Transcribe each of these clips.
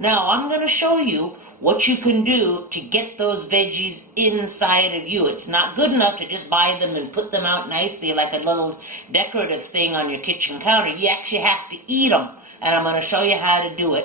Now I'm going to show you what you can do to get those veggies inside of you. It's not good enough to just buy them and put them out nicely like a little decorative thing on your kitchen counter. You actually have to eat them, and I'm going to show you how to do it.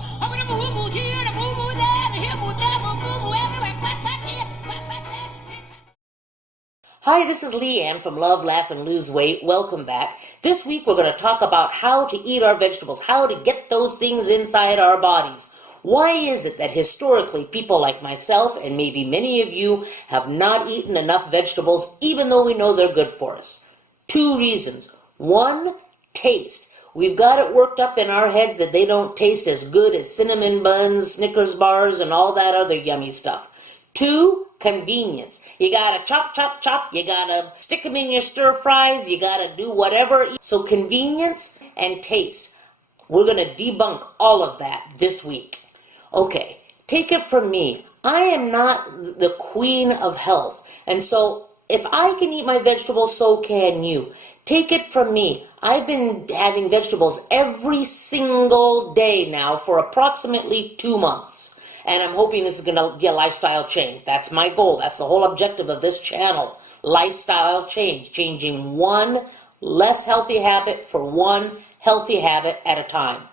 Hi, this is Leanne from Love, Laugh, and Lose Weight. Welcome back. This week we're going to talk about how to eat our vegetables, how to get those things inside our bodies. Why is it that historically people like myself and maybe many of you have not eaten enough vegetables even though we know they're good for us? Two reasons. One, taste. We've got it worked up in our heads that they don't taste as good as cinnamon buns, Snickers bars, and all that other yummy stuff. Two, convenience. You gotta chop, chop, chop. You gotta stick them in your stir fries. You gotta do whatever. So convenience and taste. We're gonna debunk all of that this week. Okay, take it from me. I am not the queen of health. And so if I can eat my vegetables, so can you. Take it from me. I've been having vegetables every single day now for approximately 2 months. And I'm hoping this is going to be a lifestyle change. That's my goal. That's the whole objective of this channel. Lifestyle change. Changing one less healthy habit for one healthy habit at a time.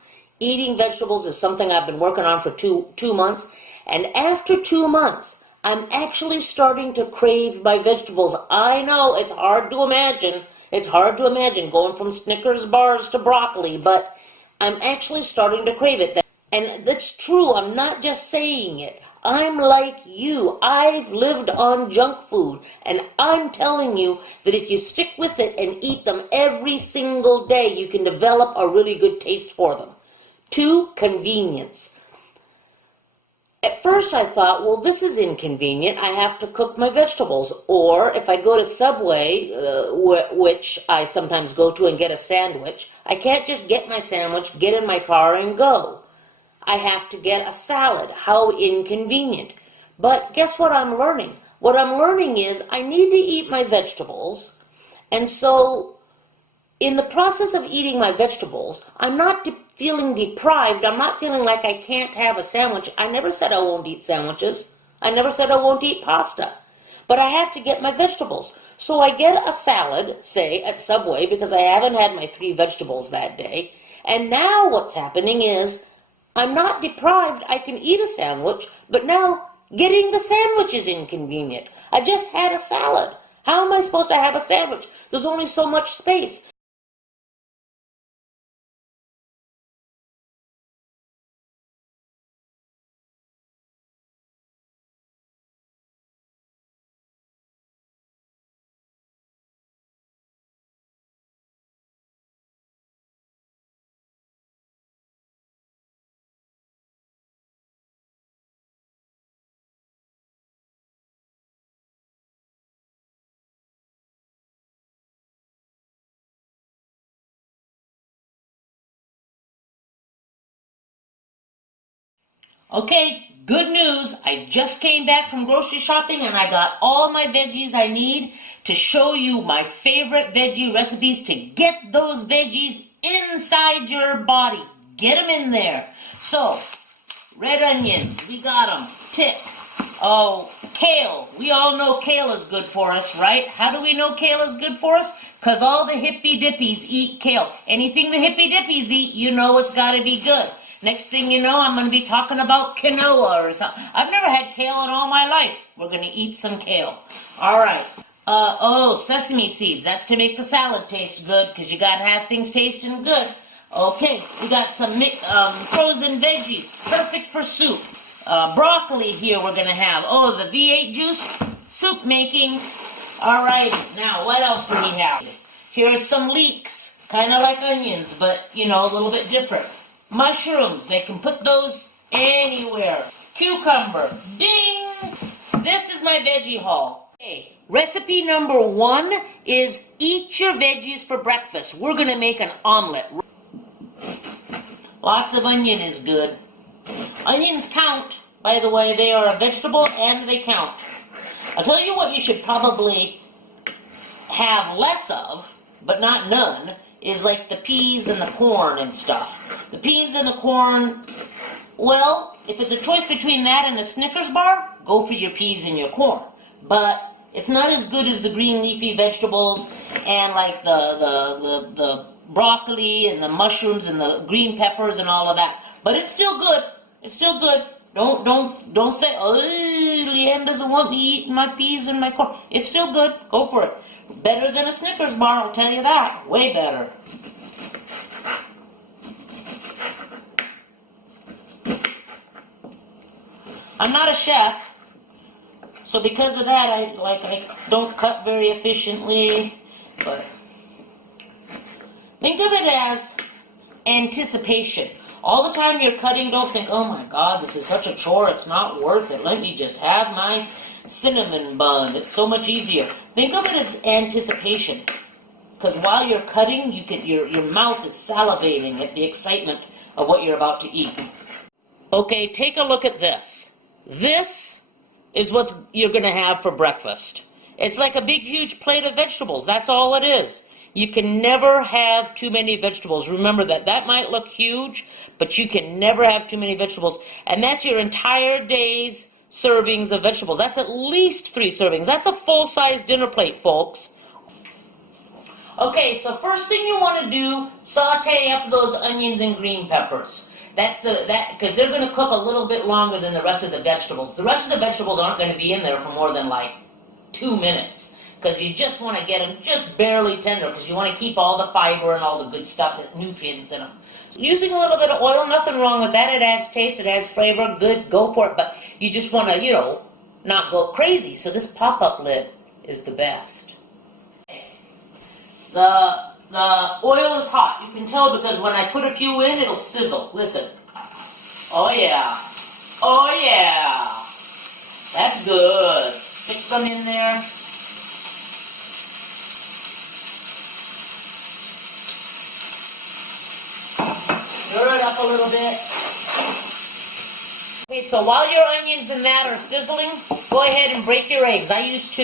Eating vegetables is something I've been working on for two months. And after 2 months, I'm actually starting to crave my vegetables. I know it's hard to imagine. It's hard to imagine going from Snickers bars to broccoli, but I'm actually starting to crave it. And that's true. I'm not just saying it. I'm like you. I've lived on junk food, and I'm telling you that if you stick with it and eat them every single day, you can develop a really good taste for them. Two, convenience. At first I thought, well, this is inconvenient. I have to cook my vegetables. Or if I go to Subway, which I sometimes go to and get a sandwich, I can't just get my sandwich, get in my car, and go. I have to get a salad. How inconvenient. But guess what I'm learning? What I'm learning is I need to eat my vegetables. And so in the process of eating my vegetables, I'm not feeling deprived. I'm not feeling like I can't have a sandwich. I never said I won't eat sandwiches. I never said I won't eat pasta. But I have to get my vegetables. So I get a salad, say, at Subway, because I haven't had my 3 vegetables that day. And now what's happening is I'm not deprived. I can eat a sandwich, but now getting the sandwich is inconvenient. I just had a salad. How am I supposed to have a sandwich? There's only so much space. Okay, good news. I just came back from grocery shopping and I got all my veggies I need to show you my favorite veggie recipes to get those veggies inside your body. Get them in there. So, red onions, we got them. Tick. Oh, kale. We all know kale is good for us, right? How do we know kale is good for us? Because all the hippy dippies eat kale. Anything the hippy dippies eat, you know it's got to be good. Next thing you know, I'm going to be talking about quinoa or something. I've never had kale in all my life. We're going to eat some kale. All right. Sesame seeds. That's to make the salad taste good because you got to have things tasting good. Okay, we got some frozen veggies. Perfect for soup. Broccoli here we're going to have. Oh, the V8 juice. Soup making. All right. Now, what else do we have? Here's some leeks. Kind of like onions, but, you know, a little bit different. Mushrooms, they can put those anywhere. Cucumber, ding! This is my veggie haul. Okay, recipe number 1 is eat your veggies for breakfast. We're going to make an omelet. Lots of onion is good. Onions count, by the way. They are a vegetable and they count. I'll tell you what you should probably have less of, but not none, is like the peas and the corn and stuff. The peas and the corn, well, if it's a choice between that and a Snickers bar, go for your peas and your corn. But it's not as good as the green leafy vegetables and like the broccoli and the mushrooms and the green peppers and all of that. But it's still good. It's still good. Don't say, oh, Leanne doesn't want me eating my peas and my corn. It's still good. Go for it. Better than a Snickers bar, I'll tell you that. Way better. I'm not a chef, so because of that, I don't cut very efficiently. But think of it as anticipation. All the time you're cutting, don't think, oh my God, this is such a chore, it's not worth it. Let me just have my cinnamon bun. It's so much easier. Think of it as anticipation. Because while you're cutting, your mouth is salivating at the excitement of what you're about to eat. Okay, take a look at this. This is what you're going to have for breakfast. It's like a big, huge plate of vegetables. That's all it is. You can never have too many vegetables. Remember that. That might look huge, but you can never have too many vegetables. And that's your entire day's servings of vegetables. That's at least 3 servings. That's a full-size dinner plate, folks. Okay, so first thing you want to do, saute up those onions and green peppers. Because they're going to cook a little bit longer than the rest of the vegetables. The rest of the vegetables aren't going to be in there for more than like 2 minutes. Because you just want to get them just barely tender, because you want to keep all the fiber and all the good stuff, the nutrients in them. So using a little bit of oil, nothing wrong with that. It adds taste, it adds flavor, good, go for it. But you just want to, not go crazy. So this pop-up lid is the best. The oil is hot. You can tell because when I put a few in, it'll sizzle. Listen. Oh yeah. Oh yeah. That's good. Stick some in there. Stir it up a little bit. Okay, so while your onions and that are sizzling, go ahead and break your eggs. I use 2.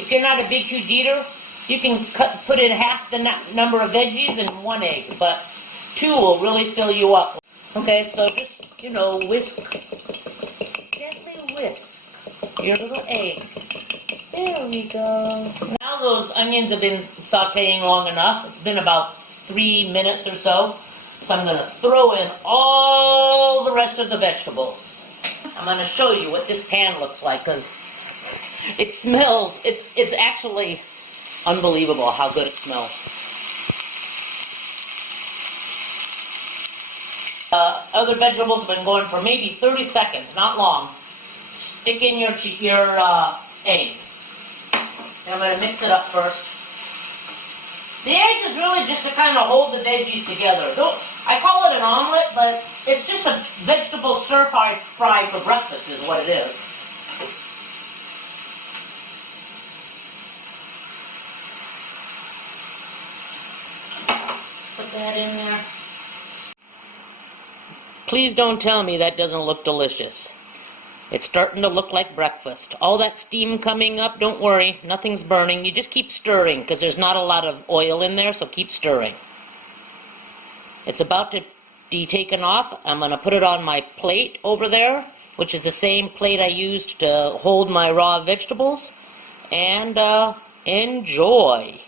If you're not a big, huge eater, you can put in half the number of veggies and 1 egg, but 2 will really fill you up. Okay, so just, whisk, gently whisk your little egg. There we go. Now those onions have been sauteing long enough. It's been about 3 minutes or so. So I'm going to throw in all the rest of the vegetables. I'm going to show you what this pan looks like, because it smells, it's actually unbelievable how good it smells. Other vegetables have been going for maybe 30 seconds, not long. Stick in your egg. And I'm going to mix it up first. The egg is really just to kind of hold the veggies together. I call it an omelette, but it's just a vegetable stir-fry for breakfast is what it is. Put that in there. Please don't tell me that doesn't look delicious. It's starting to look like breakfast. All that steam coming up, don't worry, nothing's burning. You just keep stirring because there's not a lot of oil in there, so keep stirring. It's about to be taken off. I'm going to put it on my plate over there, which is the same plate I used to hold my raw vegetables. And enjoy.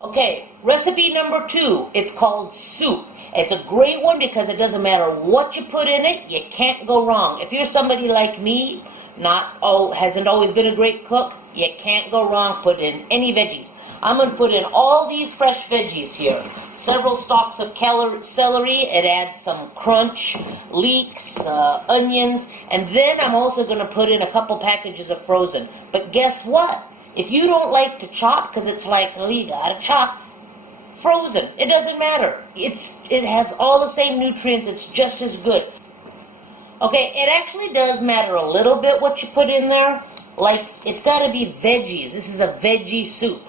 Okay, recipe number 2. It's called soup. It's a great one because it doesn't matter what you put in it, you can't go wrong. If you're somebody like me, hasn't always been a great cook, you can't go wrong putting in any veggies. I'm going to put in all these fresh veggies here. Several stalks of celery, it adds some crunch, leeks, onions, and then I'm also going to put in a couple packages of frozen. But guess what? If you don't like to chop, because it's like, oh, you gotta chop, frozen, it doesn't matter. It has all the same nutrients, it's just as good. Okay, it actually does matter a little bit what you put in there. Like, it's gotta be veggies. This is a veggie soup.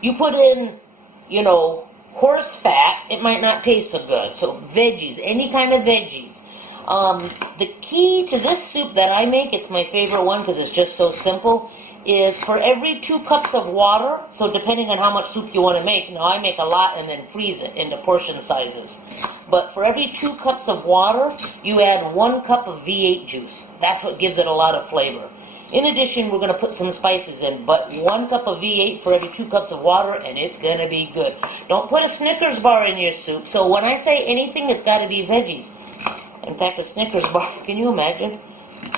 You put in, horse fat, it might not taste so good. So veggies, any kind of veggies. The key to this soup that I make, it's my favorite one because it's just so simple, is for every 2 cups of water, so depending on how much soup you want to make, now I make a lot and then freeze it into portion sizes, but for every 2 cups of water, you add 1 cup of V8 juice. That's what gives it a lot of flavor. In addition, we're going to put some spices in, but 1 cup of V8 for every 2 cups of water, and it's going to be good. Don't put a Snickers bar in your soup, so when I say anything, it's got to be veggies. In fact, a Snickers bar, can you imagine?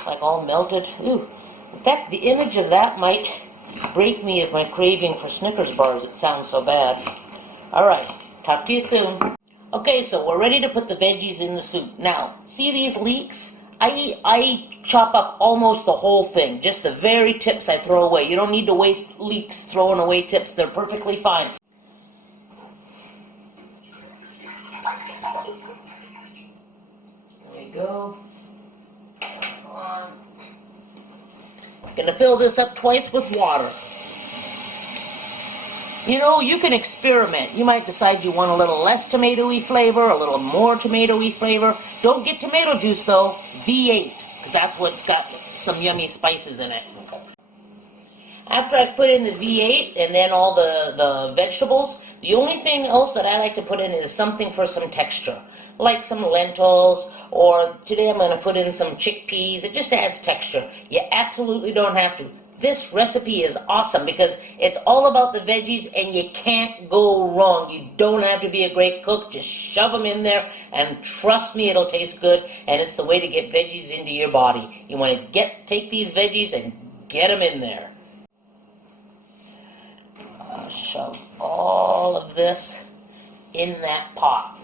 Like all melted. Ooh. In fact, the image of that might break me of my craving for Snickers bars. It sounds so bad. Alright, talk to you soon. Okay, so we're ready to put the veggies in the soup. Now, see these leeks? I chop up almost the whole thing. Just the very tips I throw away. You don't need to waste leeks throwing away tips. They're perfectly fine. There we go. Gonna fill this up twice with water. You know, you can experiment. You might decide you want a little less tomato-y flavor, a little more tomato-y flavor. Don't get tomato juice though, V8, because that's what's got some yummy spices in it. After I've put in the V8 and then all the vegetables, the only thing else that I like to put in is something for some texture. Like some lentils, or today I'm going to put in some chickpeas. It just adds texture. You absolutely don't have to. This recipe is awesome because it's all about the veggies and you can't go wrong. You don't have to be a great cook. Just shove them in there and trust me, it'll taste good, and it's the way to get veggies into your body. You want to take these veggies and get them in there. Shove all of this in that pot.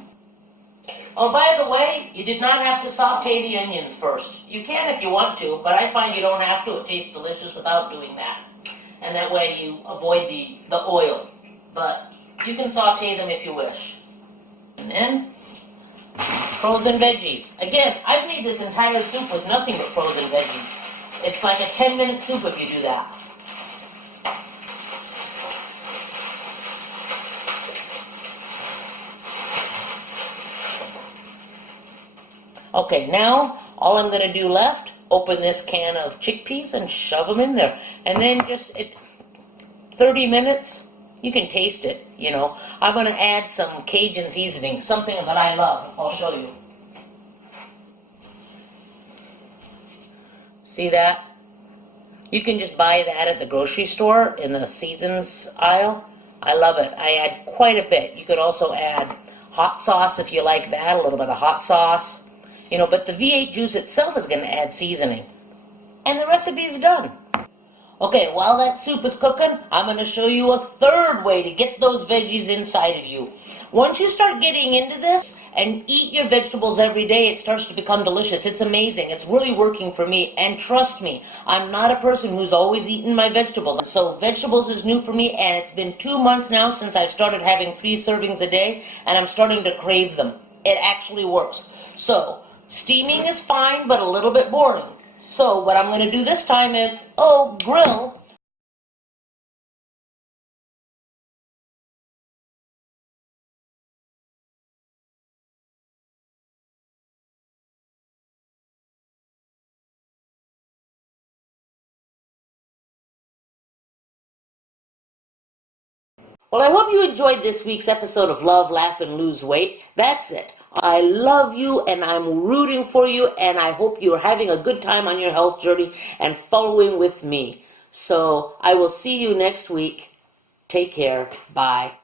Oh, by the way, you did not have to saute the onions first. You can if you want to, but I find you don't have to. It tastes delicious without doing that. And that way you avoid the oil. But you can saute them if you wish. And then, frozen veggies. Again, I've made this entire soup with nothing but frozen veggies. It's like a 10-minute soup if you do that. Okay, now all I'm going to do left, open this can of chickpeas and shove them in there. And then just 30 minutes, you can taste it, you know. I'm going to add some Cajun seasoning, something that I love. I'll show you. See that? You can just buy that at the grocery store in the seasons aisle. I love it. I add quite a bit. You could also add hot sauce if you like that, a little bit of hot sauce. You know, but the V8 juice itself is going to add seasoning. And the recipe is done. Okay, while that soup is cooking, I'm going to show you a third way to get those veggies inside of you. Once you start getting into this and eat your vegetables every day, it starts to become delicious. It's amazing. It's really working for me. And trust me, I'm not a person who's always eaten my vegetables. So vegetables is new for me, and it's been 2 months now since I've started having 3 servings a day, and I'm starting to crave them. It actually works. So, steaming is fine, but a little bit boring. So what I'm going to do this time is, grill. Well, I hope you enjoyed this week's episode of Love, Laugh, and Lose Weight. That's it. I love you, and I'm rooting for you, and I hope you're having a good time on your health journey and following with me. So I will see you next week. Take care. Bye.